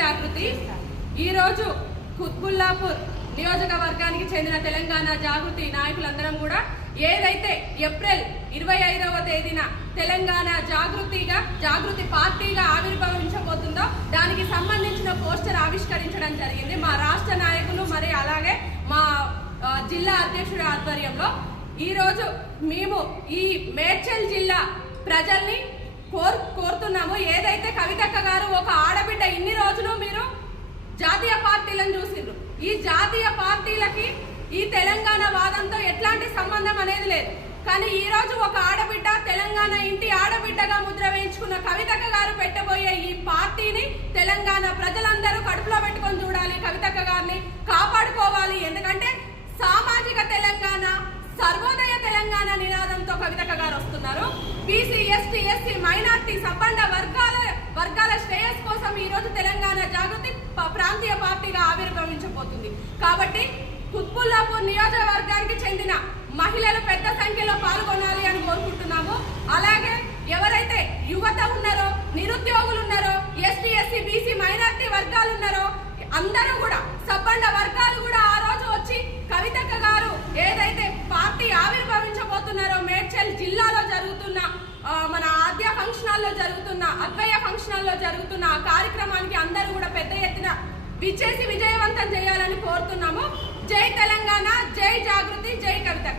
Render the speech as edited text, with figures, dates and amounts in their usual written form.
జాగృతి ఈ రోజు కుత్బుల్లాపూర్ నియోజకవర్గానికి చెందిన తెలంగాణ జాగృతి నాయకులందరం కూడా ఏదైతే ఏప్రిల్ 25వ తేదీన తెలంగాణ జాగృతి పార్టీగా ఆవిర్భవించబోతుందో దానికి సంబంధించిన పోస్టర్ ఆవిష్కరించడం జరిగింది మా రాష్ట్ర నాయకులు మరి అలాగే మా జిల్లా అధ్యక్షుడి ఆధ్వర్యంలో. ఈ రోజు మేము ఈ మేడ్చల్ జిల్లా ప్రజల్ని కోరుతున్నాము. ఏదైతే కవితక్క గారు ఒక ఆడబిడ్డ, ఇన్ని రోజులు మీరు జాతీయ పార్టీలను చూసిండ్రు, ఈ జాతీయ పార్టీలకి ఈ తెలంగాణ వాదంతో ఎట్లాంటి సంబంధం అనేది లేదు. కానీ ఈ రోజు ఒక ఆడబిడ్డ, తెలంగాణ ఇంటి ఆడబిడ్డగా ముద్ర వేయించుకున్న కవితక్క గారు పెట్టబోయే ఈ పార్టీని తెలంగాణ ప్రజలందరూ కడుపులో పెట్టుకొని చూడాలి, కవితక్క గారిని కాపాడుకోవాలి. ఎందుకంటే సామాజిక తెలంగాణ, సర్వోదయ తెలంగాణ నినాదంతో కవితక్క గారు వస్తున్నారు. బీసీ, ఎస్టీ, ఎస్సీ, మైనార్టీ, సబ్బండ వర్గాల శ్రేయస్ కోసం ఈ రోజు తెలంగాణ జాగృతి ప్రాంతీయ పార్టీగా ఆవిర్భవించబోతుంది. కాబట్టి కుత్బుల్లాపూర్ నియోజకవర్గానికి చెందిన మహిళలు పెద్ద సంఖ్యలో పాల్గొనాలి అని కోరుకుంటున్నాము. అలాగే ఎవరైతే యువత ఉన్నారో, నిరుద్యోగులు ఉన్నారో, ఎస్టీ, ఎస్సీ, బీసీ, మైనార్టీ వర్గాలు ఉన్నారో అందరూ కూడా, సబ్బండ వర్గాలు కూడా ఆ రోజు వచ్చి కవితక్క గారు ఏదైతే పార్టీ ఆవిర్భవించబోతున్నారో మేడ్చల్ జిల్లాలో జరుగుతున్న మన ఆద్య ఫంక్షన్ హాల్లో జరుగుతున్న, అద్వయ ఫంక్షన్ హాల్లో జరుగుతున్న ఆ కార్యక్రమానికి అందరూ కూడా పెద్ద ఎత్తున విచ్చేసి విజయవంతం చేయాలని కోరుతున్నాము. జై తెలంగాణ, జై జాగృతి, జై కవితక్క.